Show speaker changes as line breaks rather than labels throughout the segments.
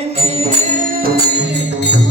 Thank you.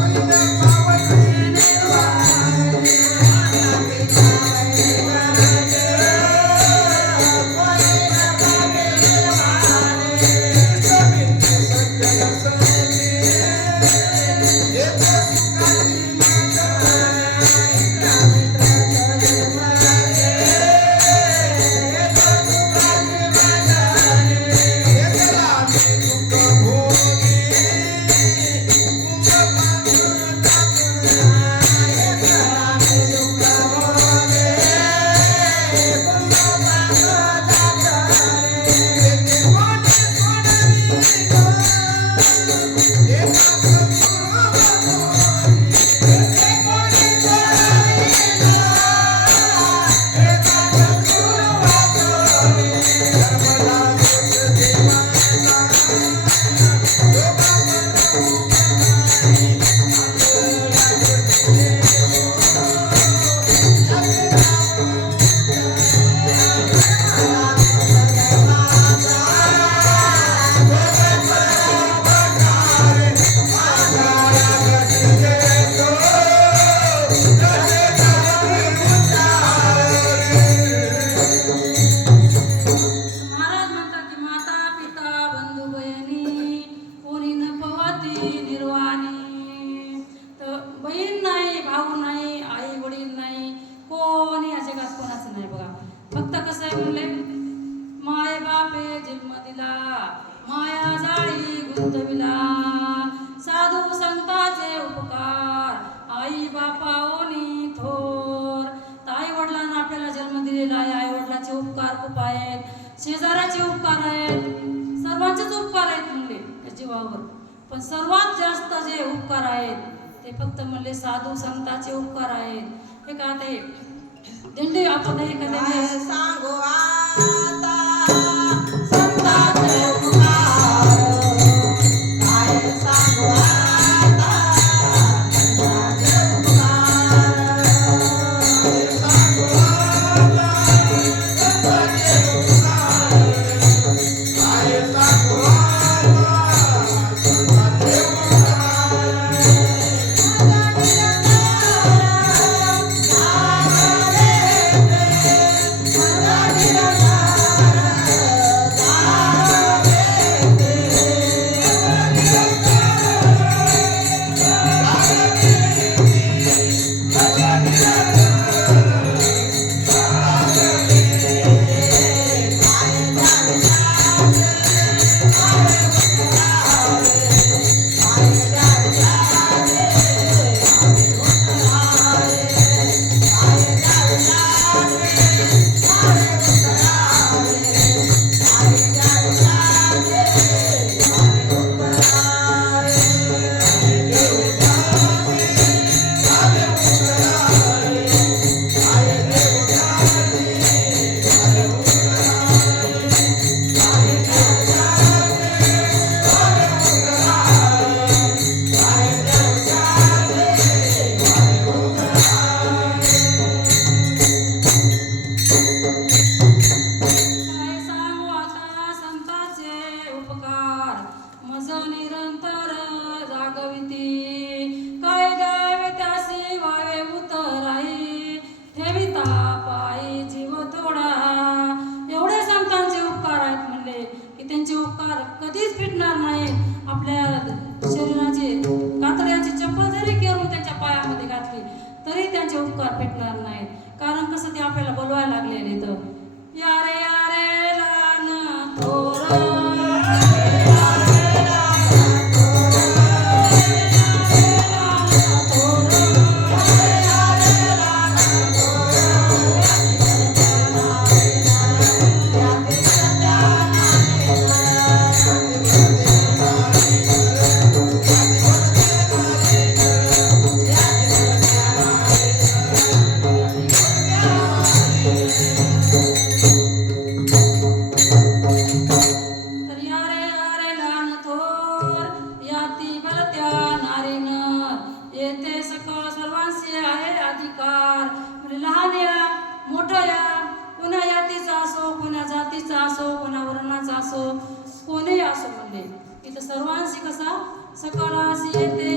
हात आहेत शेजाऱ्याचे उपकार आहेत सर्वांचेच उपकार आहेत म्हणले या जीवावर. पण सर्वात जास्त जे उपकार आहेत ते फक्त म्हणले साधू संतांचे उपकार आहेत. हे का ते? दिंडी आपण हे कधी
सांगू
सकळाशी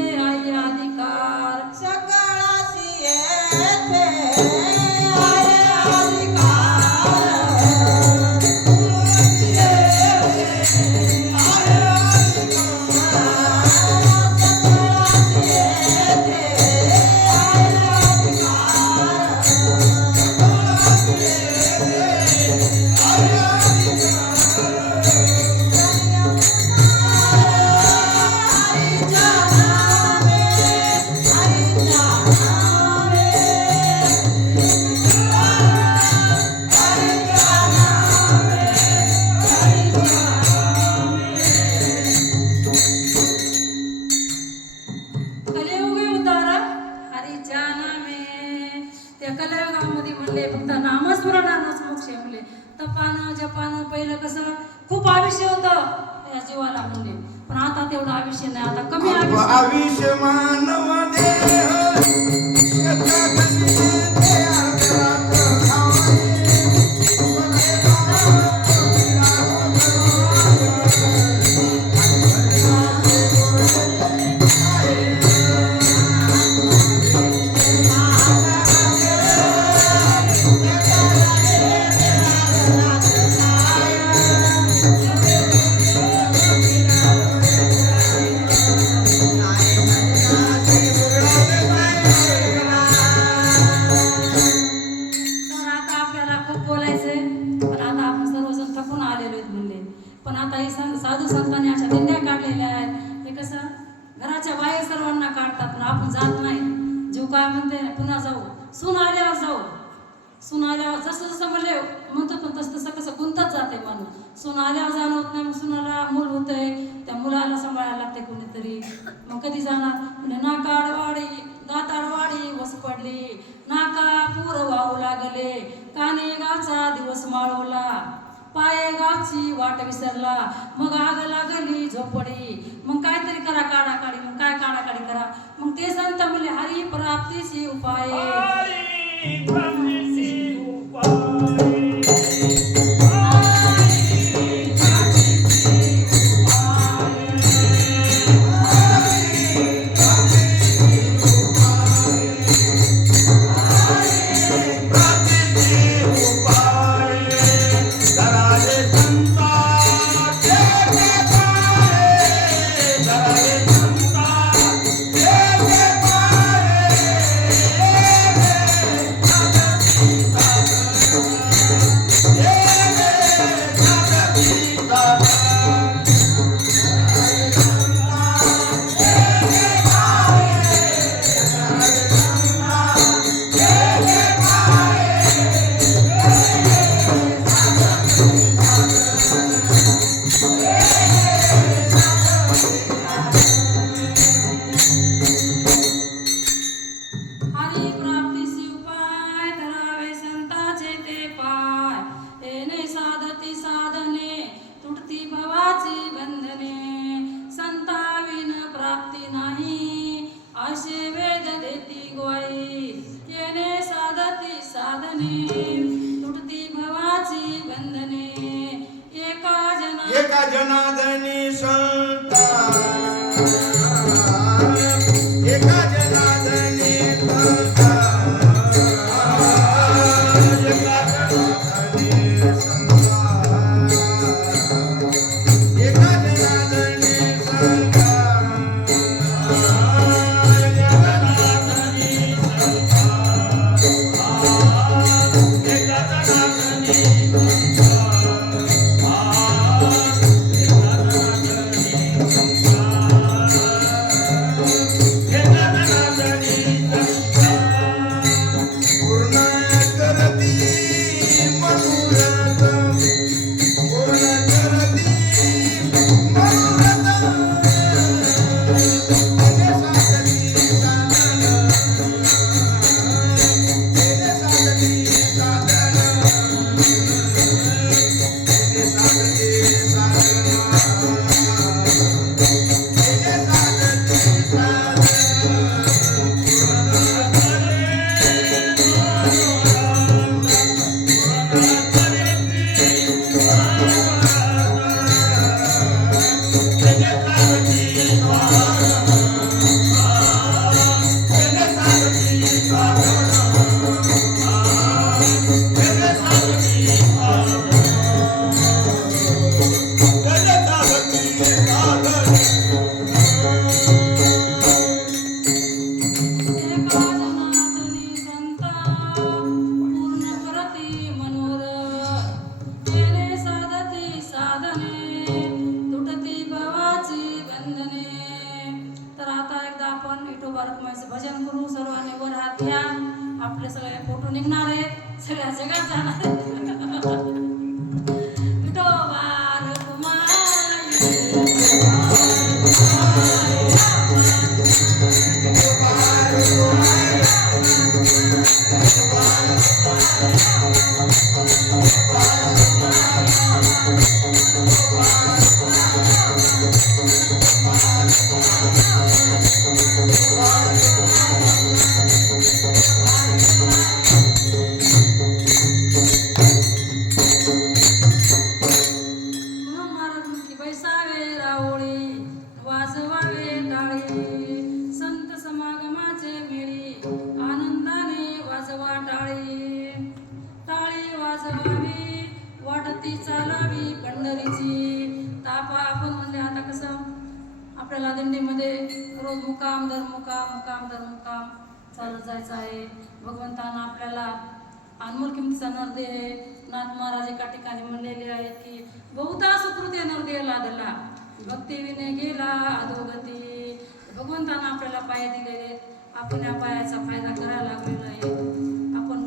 पण आता हे साधू संतांनी अशा दिंड्या काढलेल्या आहेत. हे कसं? घराच्या बाहेर सर्वांना काढतात पण आपण जात नाही. जीव काय म्हणते? पुन्हा जाऊ. सून आल्यावर जाऊ. सून आल्यावर जसं जसं म्हणले म्हणतो पण तसं तसं कसं गुंतत जाते माणूस. सून आल्यावर जाणं होत नाही मग सुनाला मूल होतंय. त्या मुलाला सांभाळायला लागते कोणीतरी. मग कधी जाणार? म्हणजे नाकाडवाडी दाताडवाडी वस पडली. नाका पूर वाहू लागले. काने गावचा दिवस माळवला. पाय गावची वाट विसरला. मग आग लागली झोपडी. मग काहीतरी करा म्हणून आपल्याला दिंडीमध्ये रोज मुकाम दर मुकाम मुकाम दर मुकाम चालत जायचं आहे. भगवंतानं आपल्याला अनमोल किमतीचा नरदे आहे. नाथ महाराज एका ठिकाणी म्हणलेले आहेत की बहुता सुकृते नरदेह लादला. भक्ती विने गेला अधोगती. भगवंतानं आपल्याला पाय दिलेले आहेत. आपण या पायाचा फायदा करायला लागलेला आहे. आपण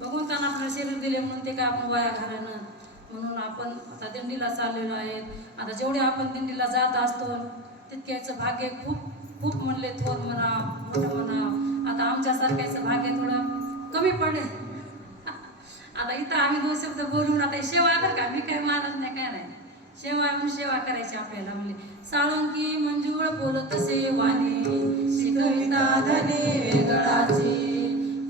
भगवंतानं आपल्याला शरीर दिले म्हणून ते काय आपण वाया घालायनं म्हणून आपण आता दिंडीला चाललेलो आहे आता जेवढे आपण दिंडीला जात असतो तितक्याचं भाग्य खूप खूप म्हणले थोर म्हणा मोठं म्हणा. आता आमच्यासारख्याचं भाग्य थोडं कमी पडले आता इथं आम्ही दोन शब्द बोलून आता सेवा बरं का? मी काय मानत नाही काय नाही. सेवा म्हणून सेवा करायची आपल्याला म्हणजे साळंकी मंजूळ बोलत सेवाने शिकविता धने वेगळाची.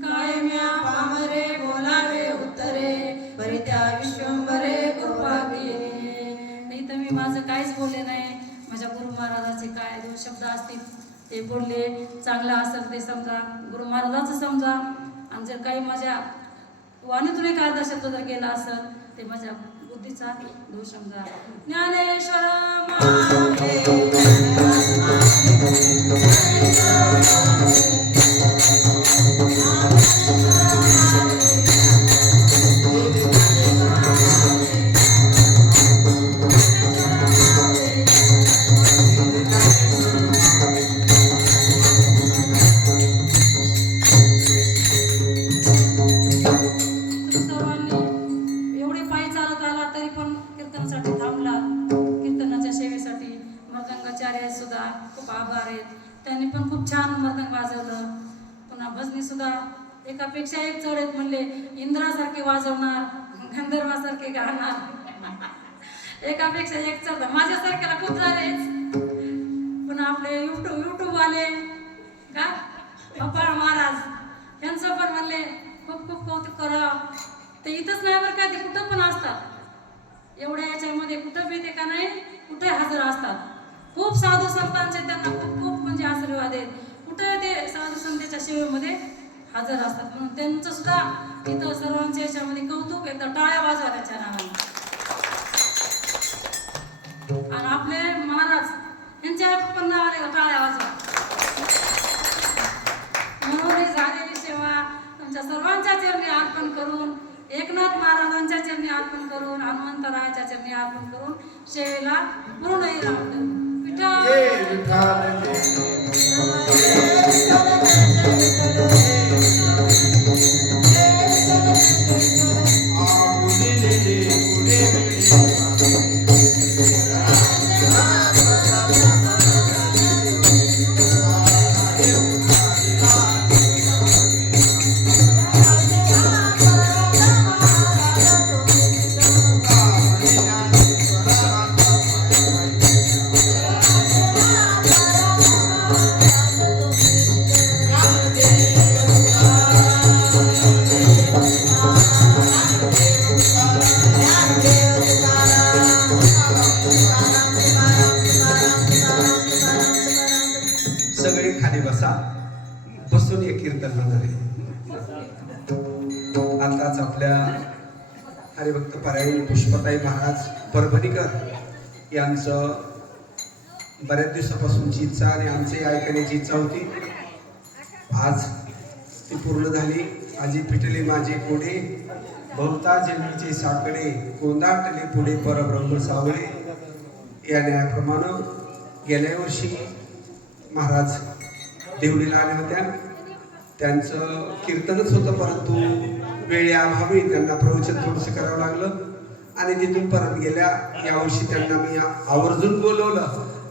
कायम्या पामरे बोलावे उत्तरे. परित्या विश्वंभरे कृपा केली इथं मी माझं काहीच बोलले नाही. महाराजाचे काय दोन शब्द असतील ते बोलले. चांगलं असेल ते समजा. गुरु महाराजाचं समजा. आणि जर काही माझ्या वाणीतून एक अर्धा शब्द जर गेला असेल ते माझ्या बुद्धीचा दोष समजा ज्ञानेश्वर सुद्धा एकापेक्षा एक चढ आहेत म्हणले इंद्रासारखे वाजवणार गंधर्वासारखे गाणार. एकापेक्षा एक चढ माझ्यासारख्याला खूप झालेच पण आपले युट्यूब युट्यूब वाले का? अपाळ महाराज यांचं पण म्हणले खूप खूप कौतुक करा. ते इथंच नाही बरं का ते कुठं पण असतात. एवढ्या याच्यामध्ये कुठं बी ते का नाही कुठे हजर असतात. खूप साधू संतांचे त्यांना खूप खूप म्हणजे आशीर्वाद आहेत. कुठे ते साधू संतांच्या सेवेमध्ये हजर असतात. म्हणून त्यांचं सुद्धा इथं सर्वांच्या याच्यामध्ये कौतुक एकदा टाळ्या वाजवा त्याच्या नावाने आणि आपले महाराज यांच्या पण नावाने टाळ्या वाजवा. म्हणून झालेली सेवा तुमच्या सर्वांच्या चरणी अर्पण करून एकनाथ महाराजांच्या चरणी अर्पण करून हनुमंतरायाच्या चरणी अर्पण करून सेवेला पूर्ण विठ्ठल
आताच आपल्या हरिभक्त पराई पुष्पताई महाराज परभणीकर यांचं बऱ्याच दिवसापासूनची इच्छा आणि आमची ऐकण्याची इच्छा होती. आज ती पूर्ण झाली. आजी पिटली माझे कोढे बहुता जन्मीचे साकडे कोंदाटले पुढे परब्रह्म सावळे. या न्यायाप्रमाणे गेल्या वर्षी महाराज देवडीला आल्या होत्या. त्यांचं कीर्तनच होतं परंतु वेळेअभावी त्यांना प्रवचन थोडंसं करावं लागलं. आणि तिथून परत गेल्या यावर्षी त्यांना मी आवर्जून बोलवलं.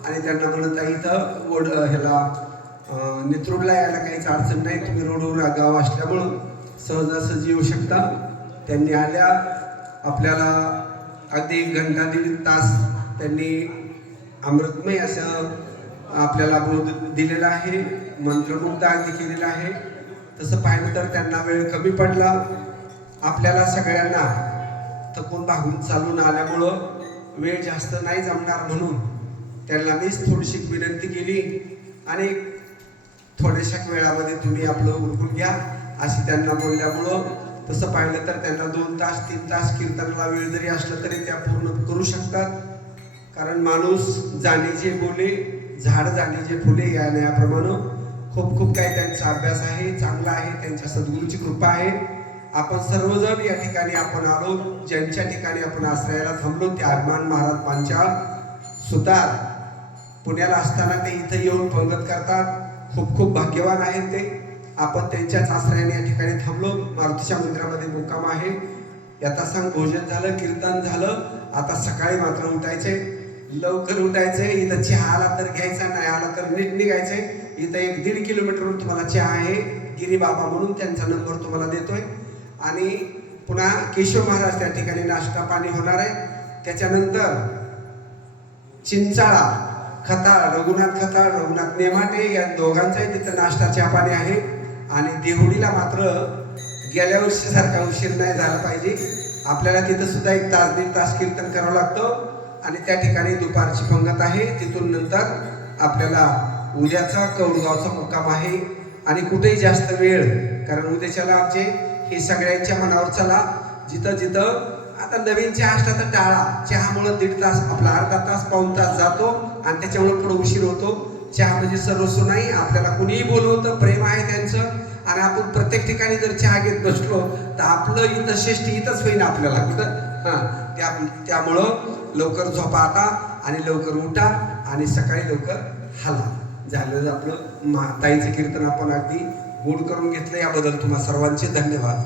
आणि त्यांना म्हणत आहे इथं वड ह्याला अं, नेत्रूडला यायला काहीच अडचण नाही. तुम्ही रोडवर गाव असल्यामुळं सहजासहजी येऊ शकता. त्यांनी आल्या. आपल्याला अगदी एक घंटा दीड तास त्यांनी अमृतमय असं आपल्याला बोध दिलेला आहे. मंत्रमुग्ध अगदी केलेला आहे. तसं पाहिलं तर त्यांना वेळ कमी पडला. आपल्याला सगळ्यांना थकून भागून चालून आल्यामुळं वेळ जास्त नाही जमणार म्हणून त्यांना मीच थोडीशी विनंती केली आणि थोड्याशा वेळामध्ये तुम्ही आपलं उरकून घ्या अशी त्यांना बोलल्यामुळं तसं पाहिलं तर त्यांना दोन तास तीन तास कीर्तनाला वेळ जरी असला तरी त्या पूर्ण करू शकतात. कारण माणूस जाणे जे बोले झाड जाणे जे फुले या याप्रमाणे खूप खूप काही त्यांचा अभ्यास आहे चांगला आहे त्यांच्या सद्गुरूची कृपा आहे. आपण सर्वजण या ठिकाणी आपण आलो ज्यांच्या ठिकाणी आपण आश्रयाला थांबलो ते अभिमान महाराजांच्या सुतार पुण्याला असताना ते इथं येऊन पंगत करतात. खूप खूप भाग्यवान आहेत ते. आपण त्यांच्याच आश्रयाने या ठिकाणी थांबलो. मारुतीच्या मंदिरामध्ये मुक्काम आहे. याचा सांग भोजन झालं कीर्तन झालं. आता सकाळी मात्र उठायचे. लवकर उठायचे. इथं चहा आला तर घ्यायचा नाही आला तर नीट निघायचे. इथं एक दीड किलोमीटरवर तुम्हाला चहा आहे. गिरीबाबा म्हणून त्यांचा नंबर तुम्हाला देतोय. आणि पुन्हा केशव महाराज त्या ठिकाणी नाश्ता पाणी होणार आहे. त्याच्यानंतर चिंचाळा खताळ रघुनाथ खताळ रघुनाथ नेमाटे या दोघांचाही तिथं नाश्ता चहा पाणी आहे. आणि देहुडीला मात्र गेल्या वर्षीसारखा उशीर नाही झाला पाहिजे. आपल्याला तिथं सुद्धा एक तास दीड तास कीर्तन करावं लागतं. आणि त्या ठिकाणी दुपारची पंगत आहे. तिथून नंतर आपल्याला उद्याचा कौडगावचा मुक्काम आहे. आणि कुठेही जास्त वेळ कारण उद्याच्याला आमचे हे सगळ्यांच्या मनावर चला. जिथं जिथं आता नवीन चहा असला तर टाळा. चहामुळं दीड तास आपला अर्धा तास पाऊन तास जातो आणि त्याच्यामुळे पुढे उशीर होतो. चहा म्हणजे सर्वस्व नाही आपल्याला कुणीही बोलवतं प्रेम आहे त्यांचं. आणि आपण प्रत्येक ठिकाणी जर चहा घेत बसलो तर आपलं इथं श्रेष्ठी इथंच होईन आपल्याला. कुठं हां त्या त्यामुळं लवकर झोपा आता आणि लवकर उठा आणि सकाळी लवकर हला. झालं आपलं मा ताईचं कीर्तन आपण अगदी गोड करून घेतलं याबद्दल तुम्हा सर्वांचे धन्यवाद.